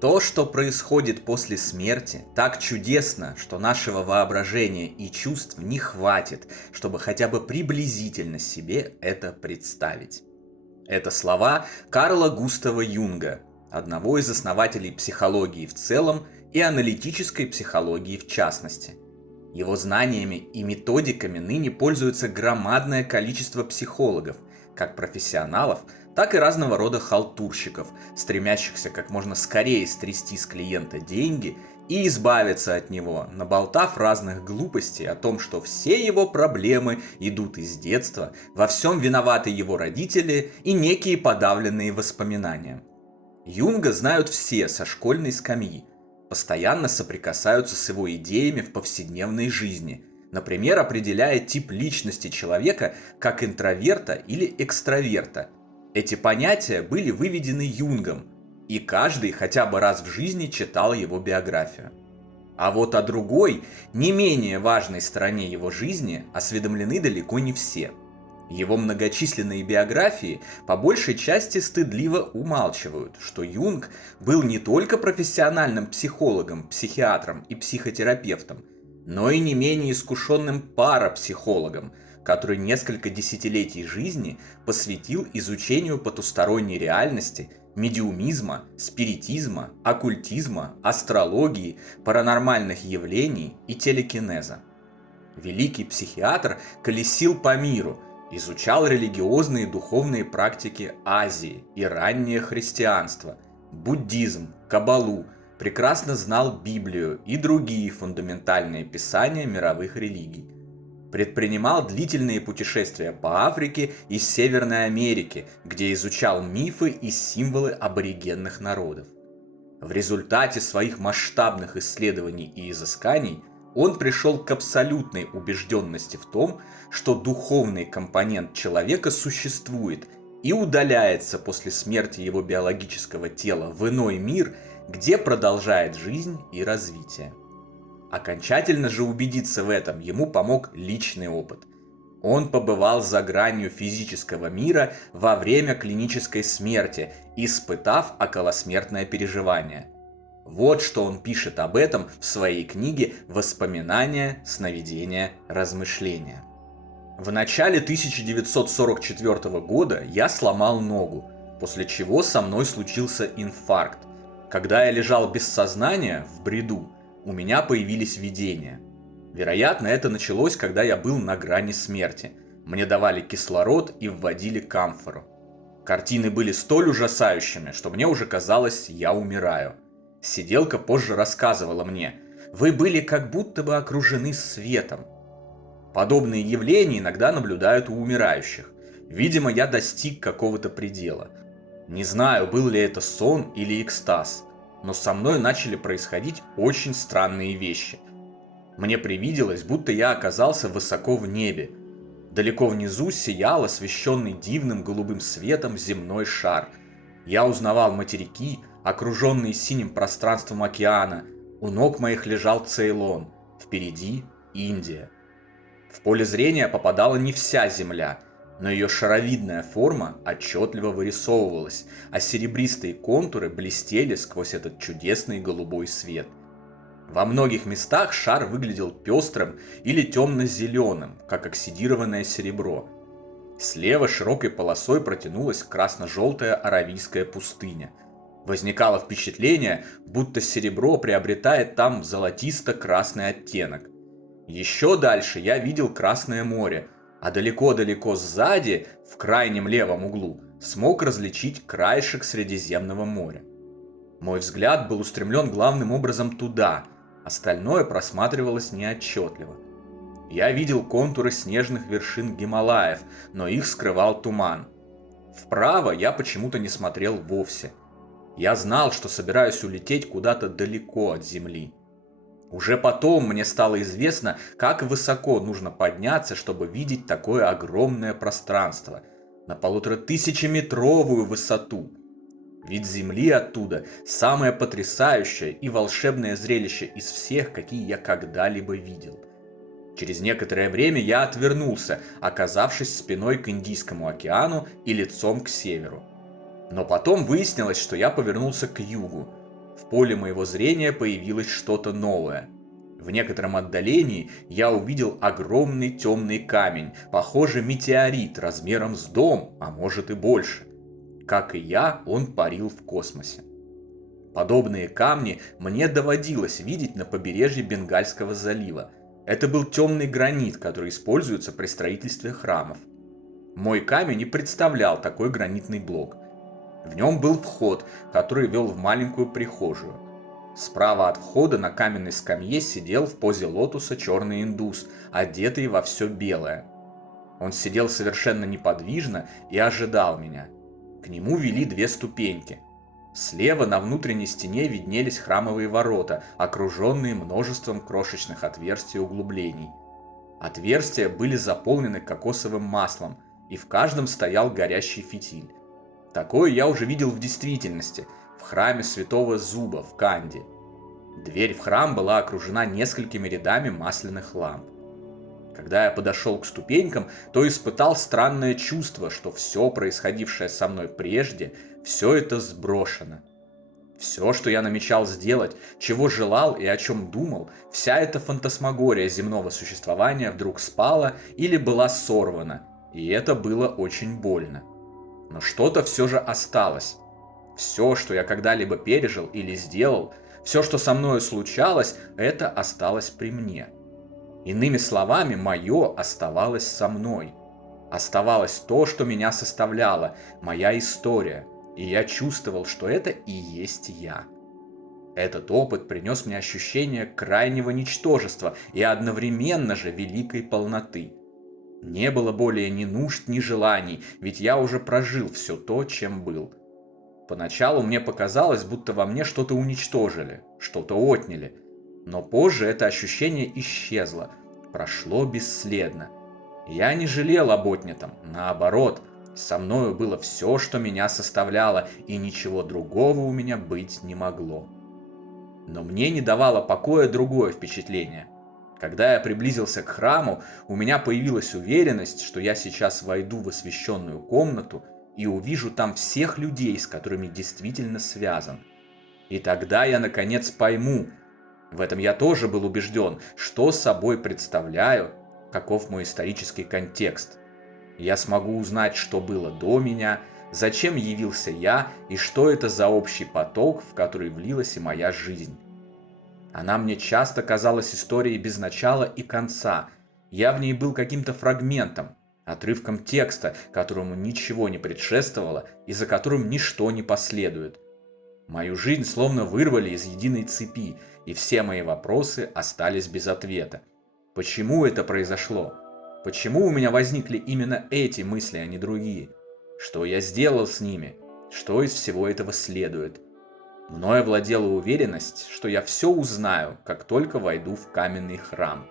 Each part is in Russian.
То, что происходит после смерти, так чудесно, что нашего воображения и чувств не хватит, чтобы хотя бы приблизительно себе это представить. Это слова Карла Густава Юнга, одного из основателей психологии в целом и аналитической психологии в частности. Его знаниями и методиками ныне пользуется громадное количество психологов, как профессионалов, так и разного рода халтурщиков, стремящихся как можно скорее стрясти с клиента деньги и избавиться от него, наболтав разных глупостей о том, что все его проблемы идут из детства, во всем виноваты его родители и некие подавленные воспоминания. Юнга знают все со школьной скамьи, постоянно соприкасаются с его идеями в повседневной жизни, например, определяя тип личности человека как интроверта или экстраверта. Эти понятия были выведены Юнгом, и каждый хотя бы раз в жизни читал его биографию. А вот о другой, не менее важной стороне его жизни осведомлены далеко не все. Его многочисленные биографии по большей части стыдливо умалчивают, что Юнг был не только профессиональным психологом, психиатром и психотерапевтом, но и не менее искушенным парапсихологом, который несколько десятилетий жизни посвятил изучению потусторонней реальности, медиумизма, спиритизма, оккультизма, астрологии, паранормальных явлений и телекинеза. Великий психиатр колесил по миру, изучал религиозные и духовные практики Азии и раннее христианство, буддизм, каббалу, прекрасно знал Библию и другие фундаментальные писания мировых религий. Предпринимал длительные путешествия по Африке и Северной Америке, где изучал мифы и символы аборигенных народов. В результате своих масштабных исследований и изысканий он пришел к абсолютной убежденности в том, что духовный компонент человека существует и удаляется после смерти его биологического тела в иной мир, где продолжает жизнь и развитие. Окончательно же убедиться в этом ему помог личный опыт. Он побывал за гранью физического мира во время клинической смерти, испытав околосмертное переживание. Вот что он пишет об этом в своей книге «Воспоминания, сновидения, размышления». В начале 1944 года я сломал ногу, после чего со мной случился инфаркт. Когда я лежал без сознания, в бреду, у меня появились видения. Вероятно, это началось, когда я был на грани смерти. Мне давали кислород и вводили камфору. Картины были столь ужасающими, что мне уже казалось, я умираю. Сиделка позже рассказывала мне: «Вы были как будто бы окружены светом». Подобные явления иногда наблюдают у умирающих. Видимо, я достиг какого-то предела. Не знаю, был ли это сон или экстаз, но со мной начали происходить очень странные вещи. Мне привиделось, будто я оказался высоко в небе. Далеко внизу сиял освещенный дивным голубым светом земной шар. Я узнавал материки, окруженные синим пространством океана. У ног моих лежал Цейлон, впереди Индия. В поле зрения попадала не вся Земля, но ее шаровидная форма отчетливо вырисовывалась, а серебристые контуры блестели сквозь этот чудесный голубой свет. Во многих местах шар выглядел пестрым или темно-зеленым, как оксидированное серебро. Слева широкой полосой протянулась красно-желтая аравийская пустыня. Возникало впечатление, будто серебро приобретает там золотисто-красный оттенок. Еще дальше я видел Красное море, а далеко-далеко сзади, в крайнем левом углу, смог различить краешек Средиземного моря. Мой взгляд был устремлен главным образом туда, остальное просматривалось неотчетливо. Я видел контуры снежных вершин Гималаев, но их скрывал туман. Вправо я почему-то не смотрел вовсе. Я знал, что собираюсь улететь куда-то далеко от Земли. Уже потом мне стало известно, как высоко нужно подняться, чтобы видеть такое огромное пространство, на 1500-метровую высоту. Вид Земли оттуда самое потрясающее и волшебное зрелище из всех, какие я когда-либо видел. Через некоторое время я отвернулся, оказавшись спиной к Индийскому океану и лицом к северу. Но потом выяснилось, что я повернулся к югу. В поле моего зрения появилось что-то новое. В некотором отдалении я увидел огромный темный камень, похожий метеорит размером с дом, а может и больше. Как и я, он парил в космосе. Подобные камни мне доводилось видеть на побережье Бенгальского залива. Это был темный гранит, который используется при строительстве храмов. Мой камень и представлял такой гранитный блок. В нем был вход, который вел в маленькую прихожую. Справа от входа на каменной скамье сидел в позе лотоса черный индус, одетый во все белое. Он сидел совершенно неподвижно и ожидал меня. К нему вели 2 ступеньки. Слева на внутренней стене виднелись храмовые ворота, окруженные множеством крошечных отверстий и углублений. Отверстия были заполнены кокосовым маслом, и в каждом стоял горящий фитиль. Такое я уже видел в действительности, в храме Святого Зуба в Канде. Дверь в храм была окружена несколькими рядами масляных ламп. Когда я подошел к ступенькам, то испытал странное чувство, что все происходившее со мной прежде, все это сброшено. Все, что я намечал сделать, чего желал и о чем думал, вся эта фантасмагория земного существования вдруг спала или была сорвана, и это было очень больно. Но что-то все же осталось. Все, что я когда-либо пережил или сделал, все, что со мною случалось, это осталось при мне. Иными словами, мое оставалось со мной. Оставалось то, что меня составляло, моя история, и я чувствовал, что это и есть я. Этот опыт принес мне ощущение крайнего ничтожества и одновременно же великой полноты. Не было более ни нужд, ни желаний, ведь я уже прожил все то, чем был. Поначалу мне показалось, будто во мне что-то уничтожили, что-то отняли. Но позже это ощущение исчезло, прошло бесследно. Я не жалел об отнятом, наоборот, со мною было все, что меня составляло, и ничего другого у меня быть не могло. Но мне не давало покоя другое впечатление. Когда я приблизился к храму, у меня появилась уверенность, что я сейчас войду в освященную комнату и увижу там всех людей, с которыми действительно связан. И тогда я наконец пойму, в этом я тоже был убежден, что собой представляю, каков мой исторический контекст. Я смогу узнать, что было до меня, зачем явился я и что это за общий поток, в который влилась и моя жизнь. Она мне часто казалась историей без начала и конца. Я в ней был каким-то фрагментом, отрывком текста, которому ничего не предшествовало и за которым ничто не последует. Мою жизнь словно вырвали из единой цепи, и все мои вопросы остались без ответа. Почему это произошло? Почему у меня возникли именно эти мысли, а не другие? Что я сделал с ними? Что из всего этого следует? Мною владела уверенность, что я все узнаю, как только войду в каменный храм.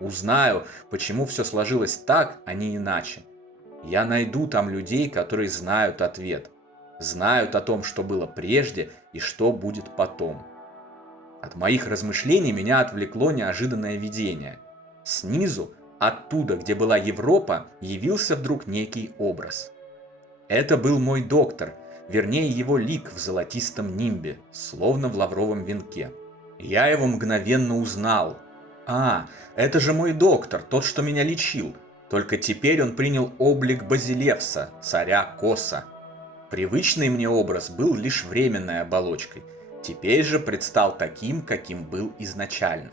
Узнаю, почему все сложилось так, а не иначе. Я найду там людей, которые знают ответ. Знают о том, что было прежде и что будет потом. От моих размышлений меня отвлекло неожиданное видение. Снизу, оттуда, где была Европа, явился вдруг некий образ. Это был мой доктор, вернее его лик в золотистом нимбе, словно в лавровом венке. Я его мгновенно узнал. Это же мой доктор, тот, что меня лечил. Только теперь он принял облик Базилевса, царя Коса. Привычный мне образ был лишь временной оболочкой. Теперь же предстал таким, каким был изначально.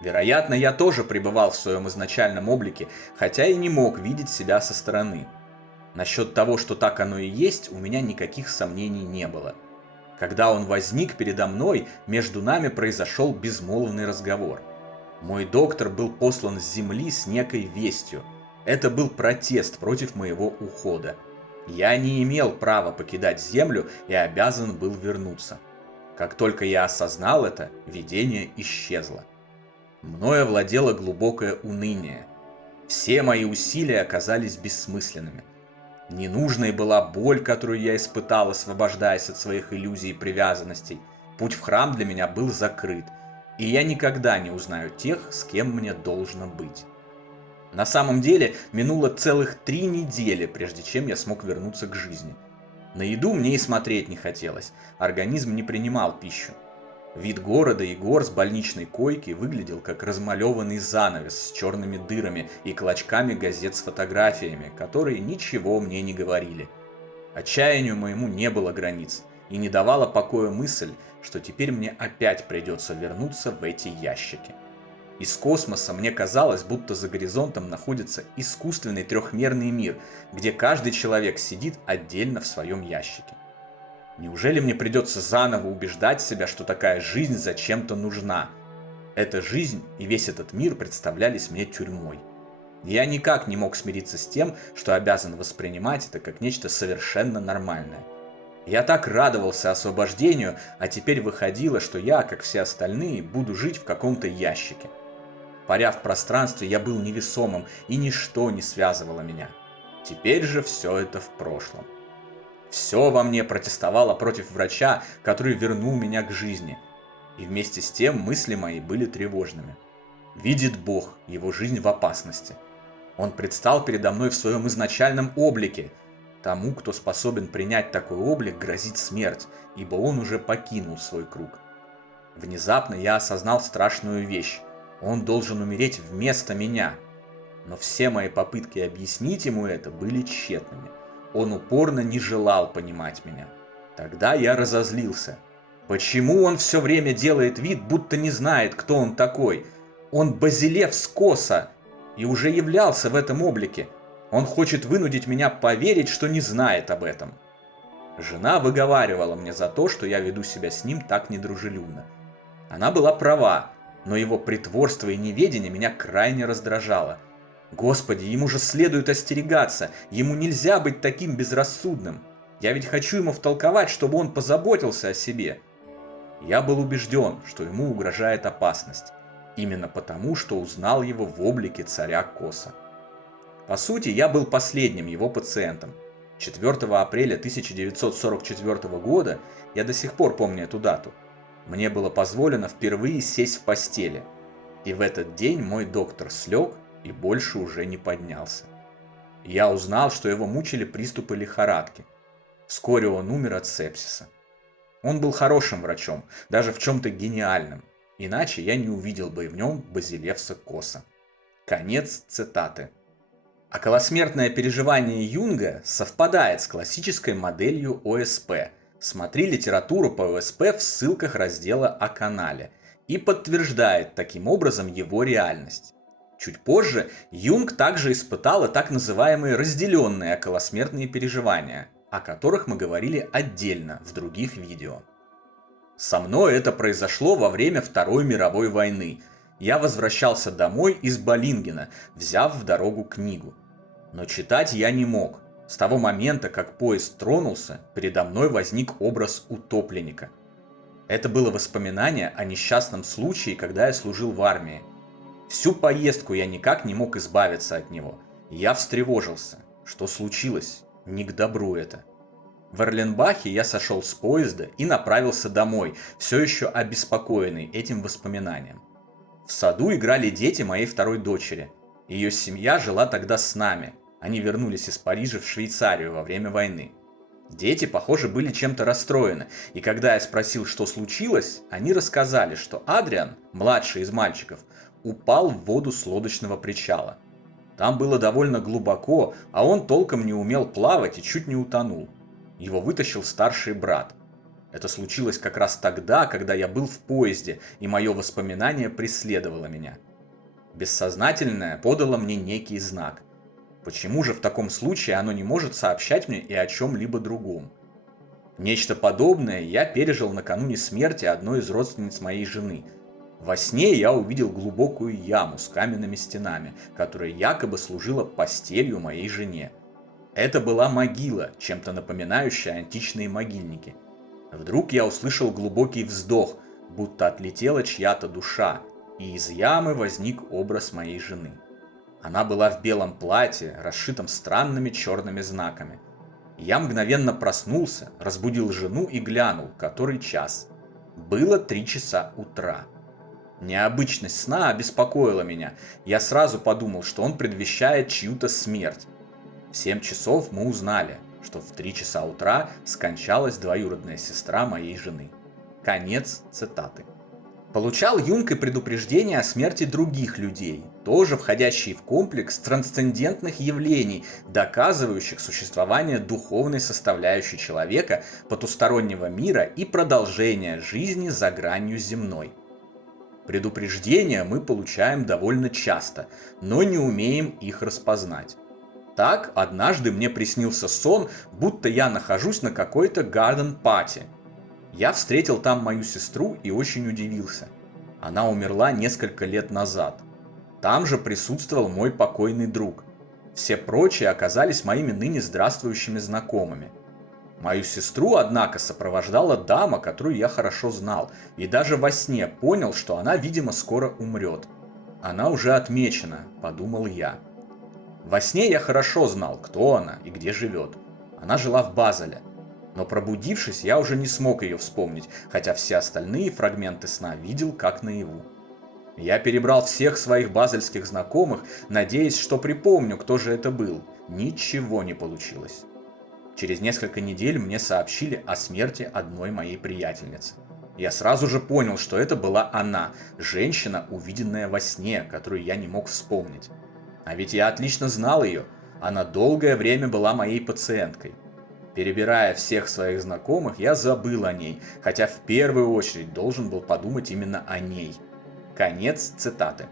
Вероятно, я тоже пребывал в своем изначальном облике, хотя и не мог видеть себя со стороны. Насчет того, что так оно и есть, у меня никаких сомнений не было. Когда он возник передо мной, между нами произошел безмолвный разговор. Мой доктор был послан с земли с некой вестью. Это был протест против моего ухода. Я не имел права покидать землю и обязан был вернуться. Как только я осознал это, видение исчезло. Мною овладело глубокое уныние. Все мои усилия оказались бессмысленными. Ненужной была боль, которую я испытал, освобождаясь от своих иллюзий и привязанностей. Путь в храм для меня был закрыт, и я никогда не узнаю тех, с кем мне должно быть. На самом деле, минуло целых 3 недели, прежде чем я смог вернуться к жизни. На еду мне и смотреть не хотелось, организм не принимал пищу. Вид города и гор с больничной койки выглядел как размалеванный занавес с черными дырами и клочками газет с фотографиями, которые ничего мне не говорили. Отчаянию моему не было границ, и не давала покоя мысль, что теперь мне опять придется вернуться в эти ящики. Из космоса мне казалось, будто за горизонтом находится искусственный трехмерный мир, где каждый человек сидит отдельно в своем ящике. Неужели мне придется заново убеждать себя, что такая жизнь зачем-то нужна? Эта жизнь и весь этот мир представлялись мне тюрьмой. Я никак не мог смириться с тем, что обязан воспринимать это как нечто совершенно нормальное. Я так радовался освобождению, а теперь выходило, что я, как все остальные, буду жить в каком-то ящике. Паря в пространстве, я был невесомым, и ничто не связывало меня. Теперь же все это в прошлом. Все во мне протестовало против врача, который вернул меня к жизни. И вместе с тем мысли мои были тревожными. Видит Бог, его жизнь в опасности. Он предстал передо мной в своем изначальном облике. Тому, кто способен принять такой облик, грозит смерть, ибо он уже покинул свой круг. Внезапно я осознал страшную вещь. Он должен умереть вместо меня. Но все мои попытки объяснить ему это были тщетными. Он упорно не желал понимать меня. Тогда я разозлился. Почему он все время делает вид, будто не знает, кто он такой? Он Базилев с Коса и уже являлся в этом облике. Он хочет вынудить меня поверить, что не знает об этом. Жена выговаривала мне за то, что я веду себя с ним так недружелюбно. Она была права, но его притворство и неведение меня крайне раздражало. Господи, ему же следует остерегаться, ему нельзя быть таким безрассудным. Я ведь хочу ему втолковать, чтобы он позаботился о себе. Я был убежден, что ему угрожает опасность. Именно потому, что узнал его в облике царя Коса. По сути, я был последним его пациентом. 4 апреля 1944 года, я до сих пор помню эту дату, мне было позволено впервые сесть в постели. И в этот день мой доктор слег и больше уже не поднялся. Я узнал, что его мучили приступы лихорадки. Вскоре он умер от сепсиса. Он был хорошим врачом, даже в чем-то гениальным. Иначе я не увидел бы в нем Базилевса Коса. Конец цитаты. Околосмертное переживание Юнга совпадает с классической моделью ОСП. Смотри литературу по ОСП в ссылках раздела о канале. И подтверждает таким образом его реальность. Чуть позже Юнг также испытал и так называемые разделенные околосмертные переживания, о которых мы говорили отдельно в других видео. Со мной это произошло во время Второй мировой войны. Я возвращался домой из Балингена, взяв в дорогу книгу. Но читать я не мог. С того момента, как поезд тронулся, передо мной возник образ утопленника. Это было воспоминание о несчастном случае, когда я служил в армии. Всю поездку я никак не мог избавиться от него. Я встревожился. Что случилось? Не к добру это. В Эрленбахе я сошел с поезда и направился домой, все еще обеспокоенный этим воспоминанием. В саду играли дети моей второй дочери. Ее семья жила тогда с нами. Они вернулись из Парижа в Швейцарию во время войны. Дети, похоже, были чем-то расстроены, и когда я спросил, что случилось, они рассказали, что Адриан, младший из мальчиков, упал в воду с лодочного причала. Там было довольно глубоко, а он толком не умел плавать и чуть не утонул. Его вытащил старший брат. Это случилось как раз тогда, когда я был в поезде, и мое воспоминание преследовало меня. Бессознательное подало мне некий знак. Почему же в таком случае оно не может сообщать мне и о чем-либо другом? Нечто подобное я пережил накануне смерти одной из родственниц моей жены. Во сне я увидел глубокую яму с каменными стенами, которая якобы служила постелью моей жене. Это была могила, чем-то напоминающая античные могильники. Вдруг я услышал глубокий вздох, будто отлетела чья-то душа, и из ямы возник образ моей жены. Она была в белом платье, расшитом странными черными знаками. Я мгновенно проснулся, разбудил жену и глянул, который час. Было 3 часа утра. Необычность сна обеспокоила меня. Я сразу подумал, что он предвещает чью-то смерть. В 7 часов мы узнали. что в 3 часа утра скончалась двоюродная сестра моей жены. Конец цитаты. Получал Юнг и предупреждения о смерти других людей, тоже входящие в комплекс трансцендентных явлений, доказывающих существование духовной составляющей человека, потустороннего мира и продолжения жизни за гранью земной. Предупреждения мы получаем довольно часто, но не умеем их распознать. Так, однажды мне приснился сон, будто я нахожусь на какой-то гарден-пати. Я встретил там мою сестру и очень удивился. Она умерла несколько лет назад. Там же присутствовал мой покойный друг. Все прочие оказались моими ныне здравствующими знакомыми. Мою сестру, однако, сопровождала дама, которую я хорошо знал, и даже во сне понял, что она, видимо, скоро умрет. Она уже отмечена, подумал я. Во сне я хорошо знал, кто она и где живет. Она жила в Базеле. Но пробудившись, я уже не смог ее вспомнить, хотя все остальные фрагменты сна видел как наяву. Я перебрал всех своих базельских знакомых, надеясь, что припомню, кто же это был. Ничего не получилось. Через несколько недель мне сообщили о смерти одной моей приятельницы. Я сразу же понял, что это была она, женщина, увиденная во сне, которую я не мог вспомнить. А ведь я отлично знал ее, она долгое время была моей пациенткой. Перебирая всех своих знакомых, я забыл о ней, хотя в первую очередь должен был подумать именно о ней. Конец цитаты.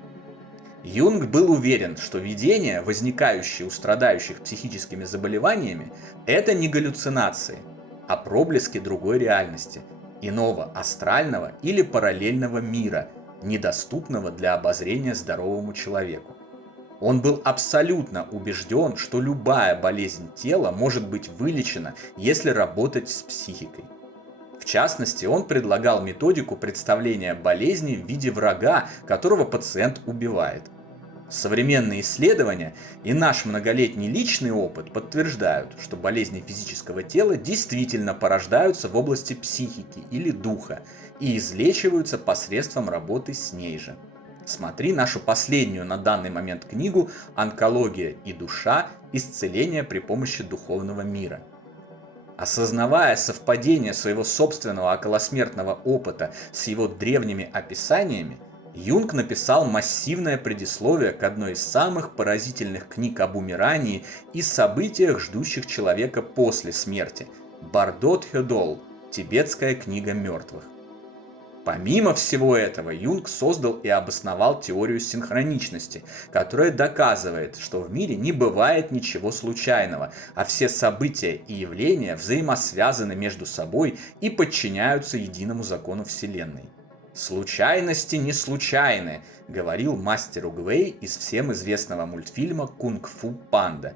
Юнг был уверен, что видения, возникающие у страдающих психическими заболеваниями, это не галлюцинации, а проблески другой реальности, иного астрального или параллельного мира, недоступного для обозрения здоровому человеку. Он был абсолютно убежден, что любая болезнь тела может быть вылечена, если работать с психикой. В частности, он предлагал методику представления болезни в виде врага, которого пациент убивает. Современные исследования и наш многолетний личный опыт подтверждают, что болезни физического тела действительно порождаются в области психики или духа и излечиваются посредством работы с ней же. Смотри нашу последнюю на данный момент книгу «Онкология и душа. Исцеление при помощи духовного мира». Осознавая совпадение своего собственного околосмертного опыта с его древними описаниями, Юнг написал массивное предисловие к одной из самых поразительных книг об умирании и событиях, ждущих человека после смерти – Бардот Хёдол, тибетская книга мертвых. Помимо всего этого, Юнг создал и обосновал теорию синхроничности, которая доказывает, что в мире не бывает ничего случайного, а все события и явления взаимосвязаны между собой и подчиняются единому закону Вселенной. «Случайности не случайны», — говорил мастер Угвей из всем известного мультфильма «Кунг-фу панда».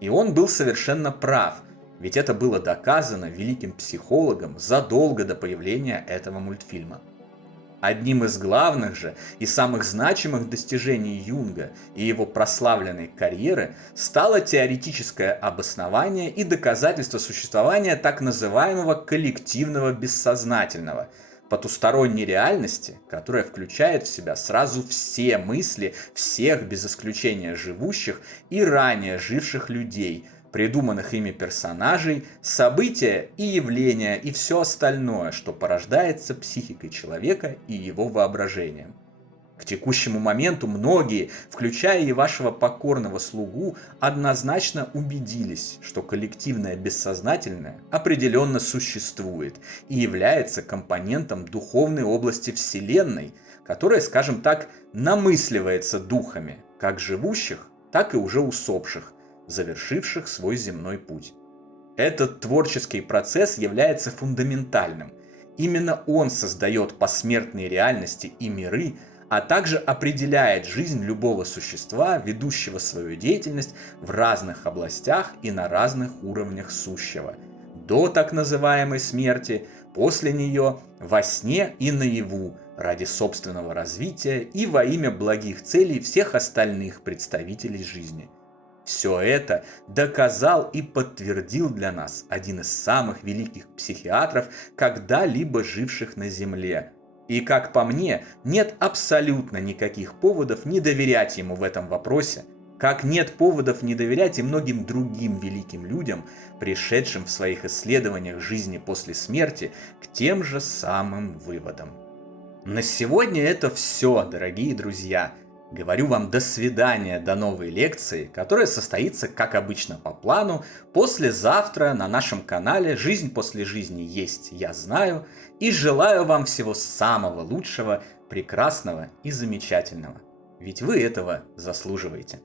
И он был совершенно прав, ведь это было доказано великим психологом задолго до появления этого мультфильма. Одним из главных же и самых значимых достижений Юнга и его прославленной карьеры стало теоретическое обоснование и доказательство существования так называемого коллективного бессознательного, потусторонней реальности, которая включает в себя сразу все мысли всех без исключения живущих и ранее живших людей, придуманных ими персонажей, события и явления и все остальное, что порождается психикой человека и его воображением. К текущему моменту многие, включая и вашего покорного слугу, однозначно убедились, что коллективное бессознательное определенно существует и является компонентом духовной области Вселенной, которая, скажем так, намысливается духами, как живущих, так и уже усопших, завершивших свой земной путь. Этот творческий процесс является фундаментальным. Именно он создает посмертные реальности и миры, а также определяет жизнь любого существа, ведущего свою деятельность в разных областях и на разных уровнях сущего. До так называемой смерти, после нее, во сне и наяву, ради собственного развития и во имя благих целей всех остальных представителей жизни. Все это доказал и подтвердил для нас один из самых великих психиатров, когда-либо живших на Земле. И, как по мне, нет абсолютно никаких поводов не доверять ему в этом вопросе, как нет поводов не доверять и многим другим великим людям, пришедшим в своих исследованиях жизни после смерти к тем же самым выводам. На сегодня это все, дорогие друзья. Говорю вам до свидания, до новой лекции, которая состоится, как обычно, по плану, послезавтра на нашем канале «Жизнь после жизни есть, я знаю», и желаю вам всего самого лучшего, прекрасного и замечательного. Ведь вы этого заслуживаете.